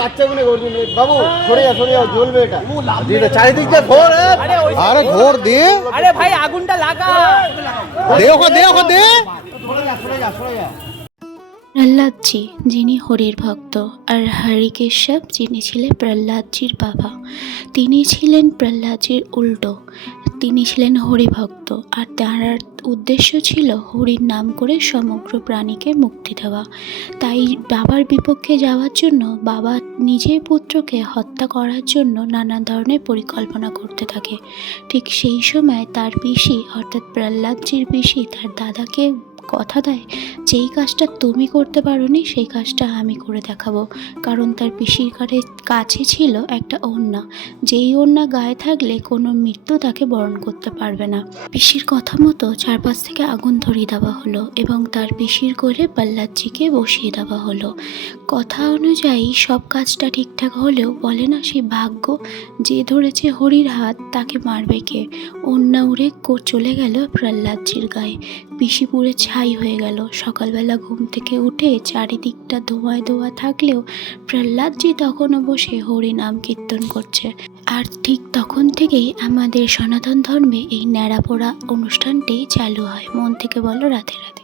বাচ্চাগুলো বাবু সরে যাও জ্বলবে এটা চারিদিক দিয়ে ঘোর। আরে ঘোর দিয়ে আরে ভাই আগুনটা লাগা দে ওকে দে ওকে দে। সরে যা। প্রহ্লাদজি যিনি হরির ভক্ত আর হরিকেশব যিনি ছিলেন প্রহ্লাদজির বাবা, তিনি ছিলেন প্রহ্লাদজির উল্টো। তিনি ছিলেন হরিভক্ত আর তার উদ্দেশ্য ছিল হরির নাম করে সমগ্র প্রাণীকে মুক্তি দেওয়া। তাই বাবার বিপক্ষে যাওয়ার জন্য বাবা নিজের পুত্রকে হত্যা করার জন্য নানা ধরনের পরিকল্পনা করতে থাকে। ঠিক সেই সময় তার পিসি অর্থাৎ প্রহ্লাদজির পিসি তার দাদাকে কথা দেয়, যেই কাজটা তুমি করতে পারোনি সেই কাজটা আমি করে দেখাবো। কারণ তার পিসির কাছে ছিল একটা ওড়না, যেই ওড়না গায়ে থাকলে কোনো মৃত্যু তাকে বরণ করতে পারবে না। পিসির কথা মতো চারপাশ থেকে আগুন ধরিয়ে দেওয়া হলো এবং তার পিসির কোলে প্রহ্লাদজিকে বসিয়ে দেওয়া হলো। কথা অনুযায়ী সব কাজটা ঠিকঠাক হলেও বলে না সেই ভাগ্য, যে ধরেছে হরির হাত তাকে মারবে কে। ওড়না উড়ে চলে গেল প্রহ্লাদজির গায়ে, পিসি পুড়ে ছাই হয়ে গেল। সকালবেলা ঘুম থেকে উঠে চারিদিকটা ধোঁয়ায় ধোঁয়া থাকলেও প্রহ্লাদজি তখনও বসে হরি নাম কীর্তন করছে। আর ঠিক তখন থেকেই আমাদের সনাতন ধর্মে এই ন্যাড়া পোড়া অনুষ্ঠানটি চালু হয়। মন থেকে বলো রাধে রাধে।